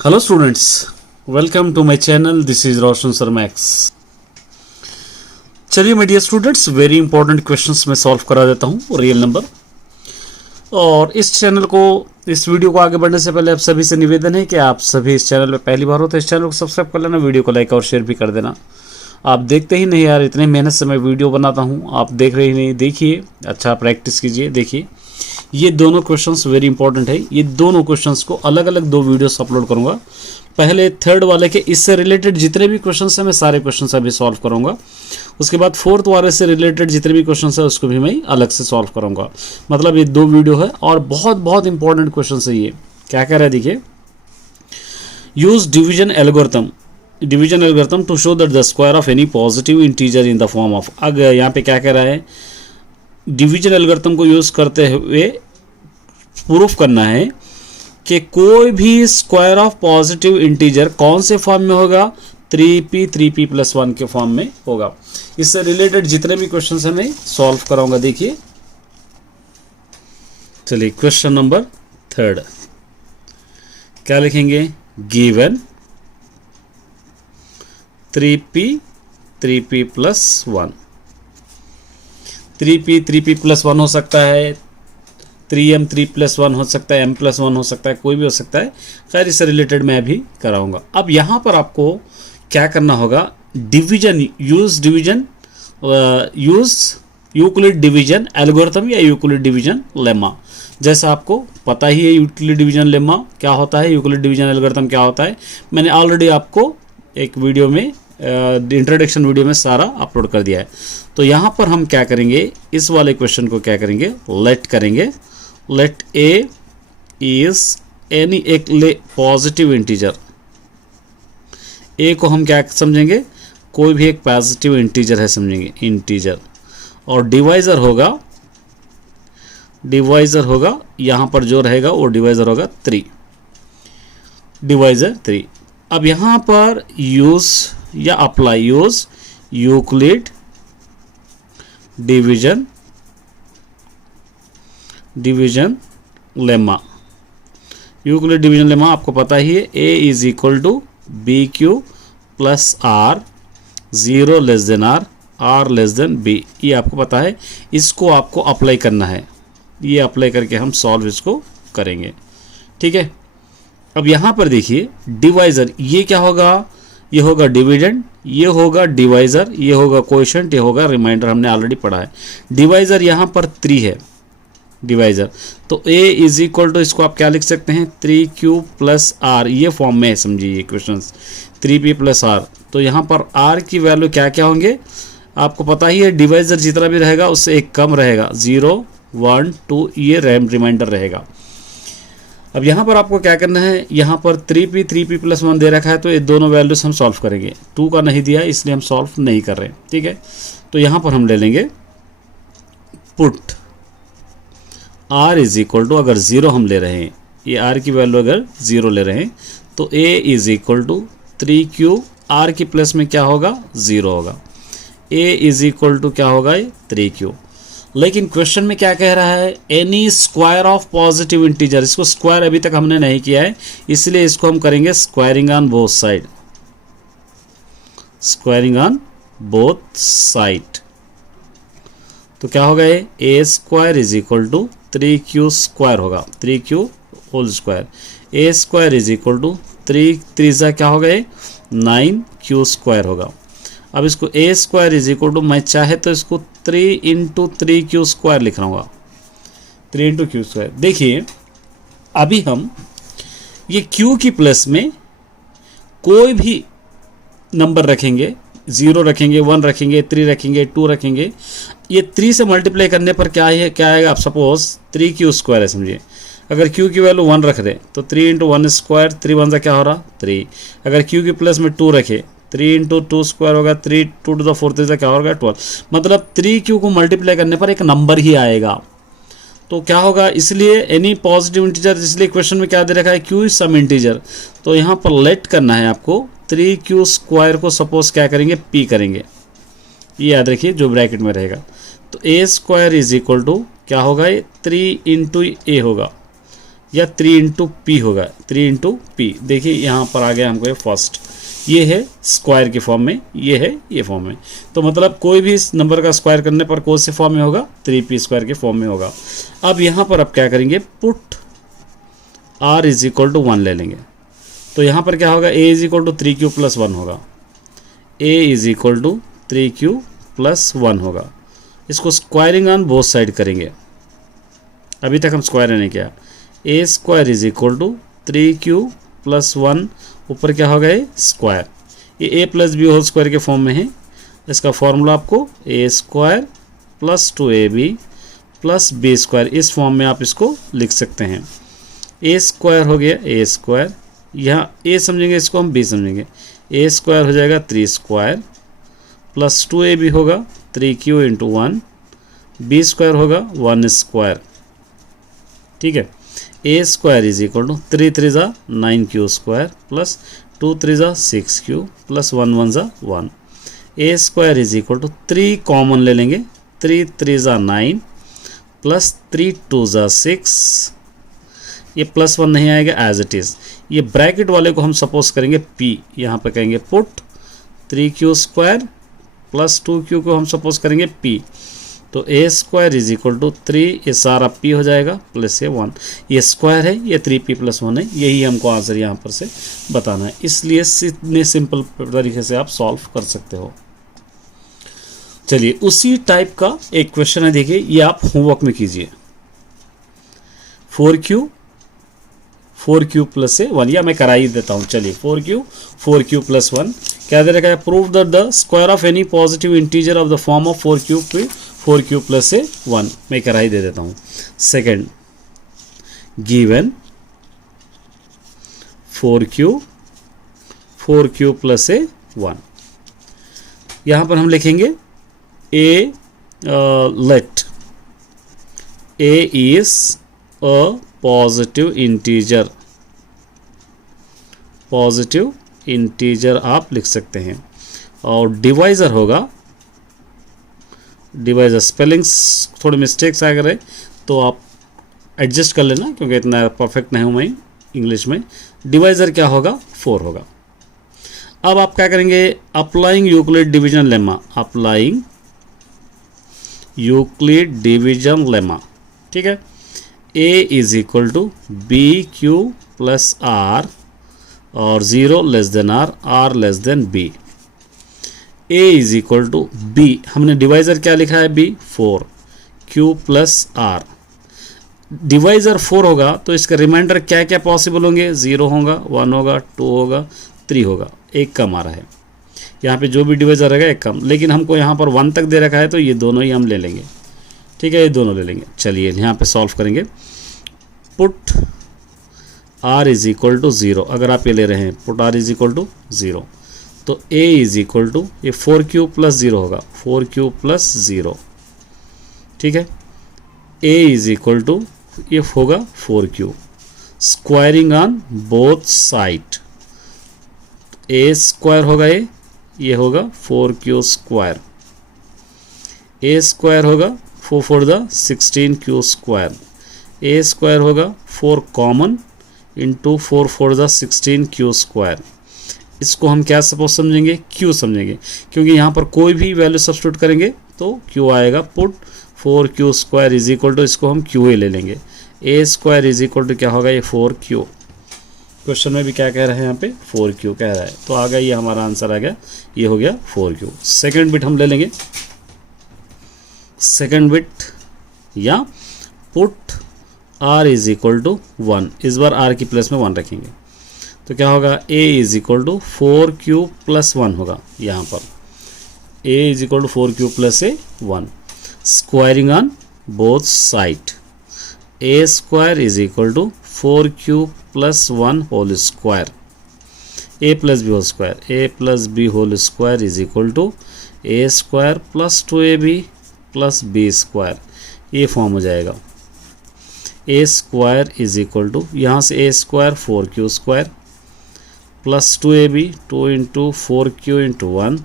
Hello students, welcome to my channel. This is Roshan sir max. चलिए my dear students, very important questions मैं solve करा देता हूँ real number. और इस चैनल को, इस वीडियो को आगे बढ़ने से पहले आप सभी से निवेदन है कि आप सभी इस चैनल पर पहली बार हो तो इस चैनल को सब्सक्राइब कर लेना, वीडियो को लाइक और शेयर भी कर देना। आप देखते ही नहीं यार, इतने मेहनत से मैं वीडियो बनाता हूँ, आप देख रहे ही नहीं। देखिए, अच्छा प्रैक्टिस कीजिए। देखिए ये दोनों क्वेश्चंस वेरी इंपॉर्टेंट है। ये दोनों क्वेश्चंस को अलग अलग दो वीडियोस अपलोड करूंगा। पहले थर्ड वाले के इससे रिलेटेड जितने भी क्वेश्चंस हैं मैं सारे क्वेश्चंस अभी सॉल्व करूंगा। उसके बाद फोर्थ वाले से रिलेटेड जितने भी क्वेश्चंस हैं उसको भी मैं अलग से सॉल्व करूंगा। मतलब ये दो वीडियो है और बहुत बहुत इंपॉर्टेंट क्वेश्चन है ये। क्या कह रहा है देखिए, use division algorithm to show that the square of any positive integer in the form of. अगर यहाँ पे क्या कह रहा है, डिवीजन एल्गोरिथम को यूज करते हुए प्रूफ करना है कि कोई भी स्क्वायर ऑफ पॉजिटिव इंटीजर कौन से फॉर्म में होगा, 3p+1 के फॉर्म में होगा। इससे रिलेटेड जितने भी क्वेश्चंस हैं मैं सॉल्व कराऊंगा। देखिए चलिए, क्वेश्चन नंबर 3 क्या लिखेंगे, गिवन 3p+1। 3p+1 हो सकता है, 3m+1 हो सकता है, m+1 हो सकता है, कोई भी हो सकता है। खैर इससे रिलेटेड मैं अभी कराऊंगा। अब यहाँ पर आपको क्या करना होगा, division use Euclid division algorithm या यूक्लिड डिवीजन लेमा। जैसा आपको पता ही है यूक्लिड डिवीजन लेमा क्या होता है, यूक्लिड डिवीजन एल्गोरिथम क्या होता है। मैंने ऑलरेडी आपको एक वीडियो में, इंट्रोडक्शन वीडियो में सारा अपलोड कर दिया है। तो यहाँ पर हम क्या करेंगे, इस वाले क्वेश्चन को क्या करेंगे, लेट करेंगे। लेट ए इज एनी एक पॉजिटिव इंटीजर। ए को हम क्या समझेंगे, कोई भी एक पॉजिटिव इंटीजर है समझेंगे, इंटीजर। और डिवाइजर होगा यहाँ पर जो रहेगा वो डिवाइजर होगा 3, डिवाइजर 3। अब यहाँ पर यूज या apply, use Euclid division lemma. Euclid division lemma आपको पता ही है, a is equal to BQ+R, 0 less than R less than B। ये आपको पता है, इसको आपको अप्लाई करना है। ये अप्लाई करके हम सॉल्व इसको करेंगे, ठीक है। अब यहाँ पर देखिए डिवाइजर, ये क्या होगा, ये होगा डिविडेंड, ये होगा डिवाइजर, ये होगा कोएफिशिएंट, ये होगा रिमाइंडर। हमने ऑलरेडी पढ़ा है। डिवाइजर यहाँ पर 3 है, डिवाइजर। तो a इज इक्वल टू, इसको आप क्या लिख सकते हैं, 3q+r। ये फॉर्म में है समझिए ये क्वेश्चन, 3p+r। तो यहाँ पर r की वैल्यू क्या क्या होंगे आपको पता ही है। डिवाइजर जितना भी रहेगा उससे एक कम रहेगा, 0 1 2, ये रिमाइंडर रहेगा। अब यहाँ पर आपको क्या करना है, यहाँ पर 3p+1 दे रखा है तो ये दोनों वैल्यूज हम सॉल्व करेंगे। 2 का नहीं दिया इसलिए हम सॉल्व नहीं कर रहे, ठीक है। तो यहाँ पर हम ले लेंगे put r is equal to, अगर 0 हम ले रहे हैं, ये r की वैल्यू अगर 0 ले रहे हैं तो a is equal to 3q, r की प्लस में क्या होगा, 0 होगा। a इज इक्वल टू क्या होगा, ये 3q। लेकिन क्वेश्चन में क्या कह रहा है, N E square of positive integer. इसको स्क्वायर अभी तक हमने नहीं किया है, इसलिए इसको हम करेंगे squaring on both side, squaring on both side. तो क्या होगा, ये a square is equal to 3q square होगा, 3q whole square. a square is equal to 3 क्या होगा, ये 9q स्क्वायर होगा। अब इसको a square is equal to, मैं चाहे तो इसको 3 × 3q स्क्वायर लिख रहा हूँ, 3 × q स्क्वायर। देखिए अभी हम ये q की प्लस में कोई भी नंबर रखेंगे, 0 रखेंगे, 1 रखेंगे, 3 रखेंगे, 2 रखेंगे। ये 3 से मल्टीप्लाई करने पर क्या है, क्या आएगा, आप सपोज 3q स्क्वायर है समझिए। अगर q की वैल्यू 1 रख दें तो 3 × 1 स्क्वायर, 3 1 क्या हो रहा, 3। अगर q की प्लस में 2 रखे, 3 × 2 स्क्वायर होगा, 3 2 टू द 4 क्या होगा, 12। मतलब 3q को मल्टीप्लाई करने पर एक नंबर ही आएगा। तो क्या होगा, इसलिए एनी पॉजिटिव इंटीजर, इसलिए क्वेश्चन में क्या दे रखा है, q इज सम इंटीजर। तो यहाँ पर लेट करना है आपको, 3q स्क्वायर को सपोज क्या करेंगे, p करेंगे। ये याद रखिए जो ब्रैकेट में रहेगा। तो a square is equal to क्या होगा, ये 3 × a होगा, या 3 इंटू पी होगा, 3 इंटू पी। देखिए यहाँ पर आ गया हमको ये फर्स्ट, ये है स्क्वायर के फॉर्म में, ये है ये फॉर्म में। तो मतलब कोई भी इस नंबर का स्क्वायर करने पर कौन से फॉर्म में होगा, 3p स्क्वायर के फॉर्म में होगा। अब यहाँ पर आप क्या करेंगे, put r is equal to 1 ले लेंगे। तो यहाँ पर क्या होगा, a is equal to 3q plus 1 होगा, a is equal to 3q plus 1 होगा। इसको स्क्वायरिंग ऑन बोथ साइड करेंगे, अभी तक हम स्क्वायर नहीं किया। a square is equal to 3q plus 1, ऊपर क्या होगा ये स्क्वायर, ये a plus B whole square के फॉर्म में है। इसका फॉर्मूला आपको a square plus 2ab plus B square, इस फॉर्म में आप इसको लिख सकते हैं। a स्क्वायर हो गया a स्क्वायर, यहाँ a समझेंगे, इसको हम b समझेंगे। a स्क्वायर हो जाएगा 3 स्क्वायर प्लस 2ab होगा 3q इंटू 1, बी स्क्वायर होगा 1 स्क्वायर। ठीक है, a square is equal to 3 3 ज़ा 9q स्क्वायर प्लस 2 3 ज़ा 6q प्लस 1 1 ज़ा 1। a square is equal to 3 common ले लेंगे, 3 3 ज़ा 9 प्लस 3 2 ज़ा 6, ये प्लस 1 नहीं आएगा एज इट इज़। ये ब्रैकेट वाले को हम सपोज करेंगे p, यहाँ पर कहेंगे put 3q square plus 2q को हम सपोज करेंगे p। तो a square is equal to 3, ये सारा p हो जाएगा प्लस ये 1, ये स्क्वायर है, ये 3p प्लस 1 है। यही हमको आंसर यहाँ पर से बताना है, इसलिए इतने सिंपल तरीके से आप सॉल्व कर सकते हो। चलिए उसी टाइप का एक क्वेश्चन है, देखिए ये आप होमवर्क में कीजिए। 4q प्लस से 1, या मैं करा ही देता हूँ। चलिए 4q प्लस 1 क्या दे रखा है, prove that the square of any positive integer of the form of 4q plus से 1, मैं करा ही दे देता हूँ। सेकेंड, गिवन 4q प्लस से 1, यहाँ पर हम लिखेंगे a, let a is a positive integer आप लिख सकते हैं। और डिवाइज़र होगा, डिवाइज़र स्पेलिंग्स थोड़े मिस्टेक्स आ गए तो आप एडजस्ट कर लेना, क्योंकि इतना परफेक्ट नहीं हूँ मैं इंग्लिश में। डिवाइज़र क्या होगा, 4 होगा। अब आप क्या करेंगे, applying Euclid division lemma, applying Euclid division lemma. ठीक है, a is equal to B Q plus R और 0 less than r less than b। a is equal to b, हमने डिवाइज़र क्या लिखा है b, 4, q plus r। Divisor 4 होगा तो इसका रिमाइंडर क्या क्या पॉसिबल होंगे, 0 होगा, 1 होगा, 2 होगा, 3 होगा, एक कम आ रहा है। यहाँ पे जो भी डिवाइज़र रहेगा एक कम, लेकिन हमको यहाँ पर 1 तक दे रखा है तो ये दोनों ही हम ले लेंगे। ठीक है, ये दोनों ले लेंगे। चलिए यहाँ पे सॉल्व करेंगे। Put r is equal to 0, अगर आप ये ले रहे हैं put r is equal to 0, तो a इज इक्वल टू ये 4q प्लस 0 होगा, 4q प्लस 0। ठीक है, a इज इक्वल टू ये होगा 4q, squaring on both side, a square होगा, ये होगा 4q स्क्वायर, a स्क्वायर होगा 4 4 the 16q square, a square होगा 4 common into 4 4 the 16q square. इसको हम क्या सपोज समझेंगे, q समझेंगे, क्योंकि यहाँ पर कोई भी वैल्यू सब्स्टिट्यूट करेंगे तो q आएगा। Put 4q square is equal to, इसको हम q ही ले लेंगे, a square is equal to क्या होगा, ये 4q। क्वेश्चन में भी क्या कह रहे हैं, यहाँ पे 4q कह रहा है, तो आ गया ये हमारा आंसर आ गया, ये हो गया 4q। सेकेंड बिट हम ले लेंगे, सेकेंड बिट या put r is equal to 1, इस बार r की प्लेस में 1 रखेंगे तो क्या होगा, a is equal to 4q plus 1 होगा। यहाँ पर a is equal to 4q plus 1, squaring on both side, a square is equal to 4q plus 1 whole square, a plus B whole square, a plus B whole square is equal to a square plus 2ab plus B square, ये form हो जाएगा। a square is equal to, यहाँ से a square 4q square plus 2ab 2 into 4q into 1,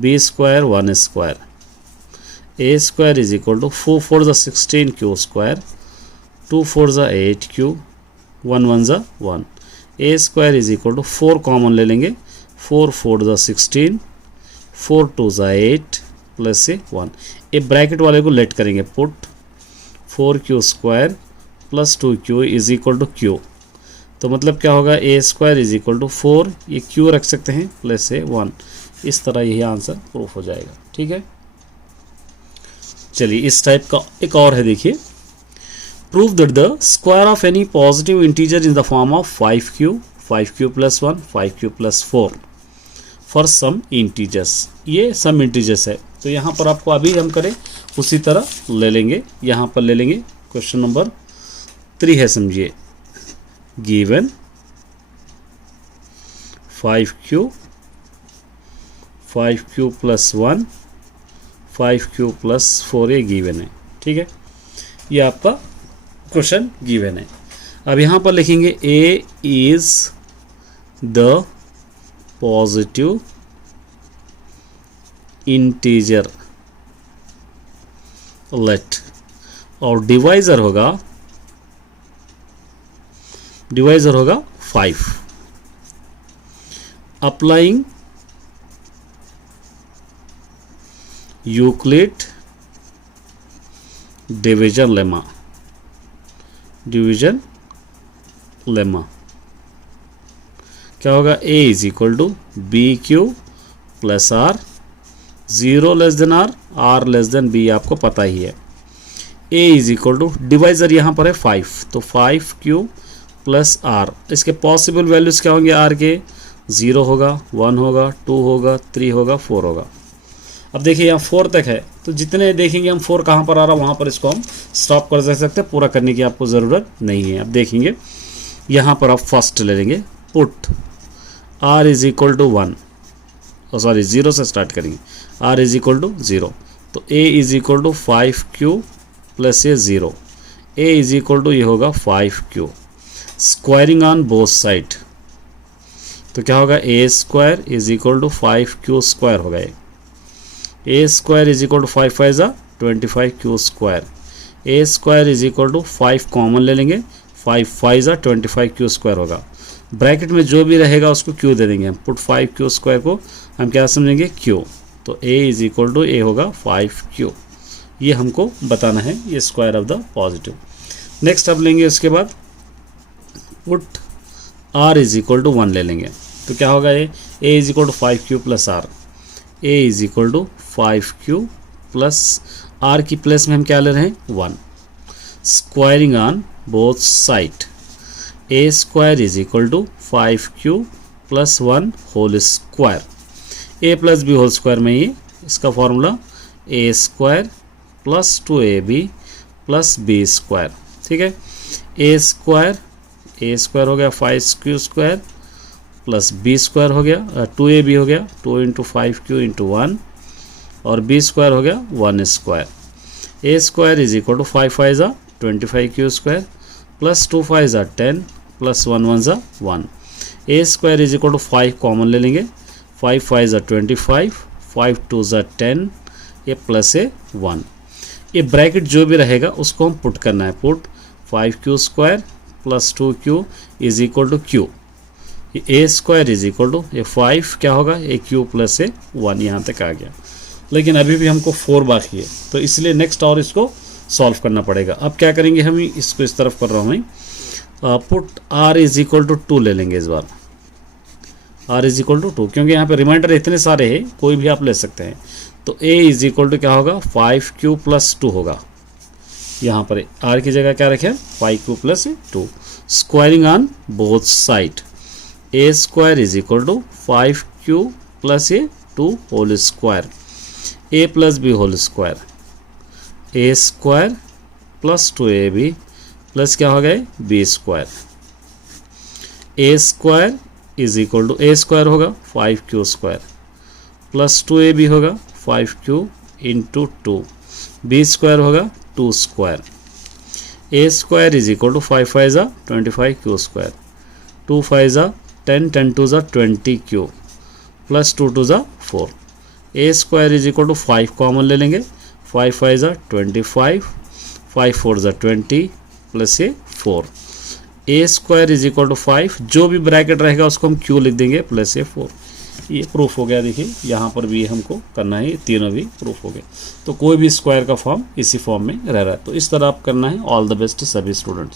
b square 1 square, a square is equal to 4 4 the 16q square 2 4 ज़ा 8 q, 1 1 ज़ा 1, a square is equal to 4 common ले लेंगे, 4 4 ज़ा 16, 4 2 ज़ा 8 plus से 1। ये ब्रैकेट वाले को लेट करेंगे, put 4q square plus 2q is equal to q। तो मतलब क्या होगा, A square is equal to 4, ये q रख सकते हैं, प्लस से 1। इस तरह यही आंसर प्रूफ हो जाएगा। ठीक है, चलिए इस टाइप का एक और है, देखिए। Prove that the square of any positive integer in the form of 5q, 5q plus 1, 5q plus 4 for some integers. ये सम इंटीजर्स है, तो यहाँ पर आपको अभी हम करें उसी तरह ले लेंगे, यहाँ पर ले लेंगे। क्वेश्चन नंबर 3 है, समझिए। Given 5q, 5q plus 1, 5q plus 4 ये गिवन है। ठीक है, ये आपका क्वेश्चन गिवन है। अब यहाँ पर लिखेंगे a is the positive integer let, और डिवाइजर होगा 5। अप्लाइंग यूक्लिड डिवीजन लेमा, क्या होगा, a is equal to B Q plus R, 0 less than r less than b, आपको पता ही है। a is equal to, divisor यहाँ पर है 5, तो 5q प्लस r। इसके पॉसिबल वैल्यूज़ क्या होंगे, r के 0 होगा, 1 होगा, 2 होगा, 3 होगा, 4 होगा। अब देखिए यहाँ 4 तक है, तो जितने देखेंगे हम 4 कहाँ पर आ रहा है वहाँ पर इसको हम स्टॉप कर सकते हैं, पूरा करने की आपको ज़रूरत नहीं है। अब देखेंगे यहाँ पर आप फर्स्ट ले लेंगे, put r is equal to 1, sorry 0 से स्टार्ट करेंगे, r इज इक्वल टू 0, तो a is equal to 5q plus ये 0, a इज इक्वल टू ये होगा 5q, squaring on both side, तो क्या होगा, a square is equal to 5q square होगा। A square is equal to 5 5 ज़ा 25q square, A square is equal to 5 common ले लेंगे, 5 5 ज़ा 25q स्क्वायर होगा। ब्रैकेट में जो भी रहेगा उसको q दे देंगे हम, पुट 5q स्क्वायर को हम क्या समझेंगे, q, तो a is equal to a होगा 5q। ये हमको बताना है, ये square of the positive. Next अब लेंगे उसके बाद put r is equal to 1 ले लेंगे, तो क्या होगा, ये a is equal to 5q plus r, a is equal to 5q plus r की प्लेस में हम क्या ले रहे हैं, 1, squaring on both side, a square is equal to 5q plus 1 whole square, a plus B whole square में ही इसका formula a square plus 2ab plus b square. ठीक है, a स्क्वायर हो गया 5q square plus b square हो गया 2ab हो गया 2 इंटू 5q इंटू 1, और b स्क्वायर हो गया 1 square, a square is equal to 5 5 ज़ा 25q स्क्वायर प्लस 2 5 ज़ा 10 प्लस 1 1 ज़ा 1, a square is equal to 5 common ले लेंगे, 5 5 ज़ा 25, 5 2 ज़ा 10, ये प्लस है 1। ये ब्रैकेट जो भी रहेगा उसको हम पुट करना है, put 5q square plus 2q is equal to q, A square is equal to ये 5 क्या होगा, ए क्यू प्लस ए 1, यहाँ तक आ गया। लेकिन अभी भी हमको 4 बाकी है, तो इसलिए नेक्स्ट और इसको सॉल्व करना पड़ेगा। अब क्या करेंगे, हम इसको इस तरफ कर रहा हूँ, put r is equal to 2 ले लेंगे इस बार, r इज इक्वल टू 2, क्योंकि यहाँ पे रिमाइंडर इतने सारे हैं, कोई भी आप ले सकते हैं। तो a इज इक्वल टू क्या होगा, 5q प्लस 2 होगा, यहाँ पर r की जगह क्या रखें, 5q plus 2, squaring on both side, a square is equal to 5q plus 2 whole square, a plus B whole square, a square plus 2ab plus क्या हो गया, b square, a square is equal to a square होगा 5q square plus 2ab होगा 5q into 2, b square होगा 2 square, a square is equal to 5 5 ज़ा 25q square, 2 5 ज़ा 10 10 2 ज़ा 20q plus 2 2 ज़ा 4, a square is equal to 5 common ले लेंगे, 5 5 ज़ा 25, 5 4 ज़ा 20, प्लस ये 4, ए स्क्वायर इज इक्वल टू 5, जो भी ब्रैकेट रहेगा उसको हम क्यू लिख देंगे प्लस ये 4। ये प्रूफ हो गया। देखिए यहाँ पर भी हमको करना है, तीनों भी प्रूफ हो गए। तो कोई भी स्क्वायर का फॉर्म इसी फॉर्म में रह रहा है। तो इस तरह आप करना है। ऑल द बेस्ट सभी स्टूडेंट्स।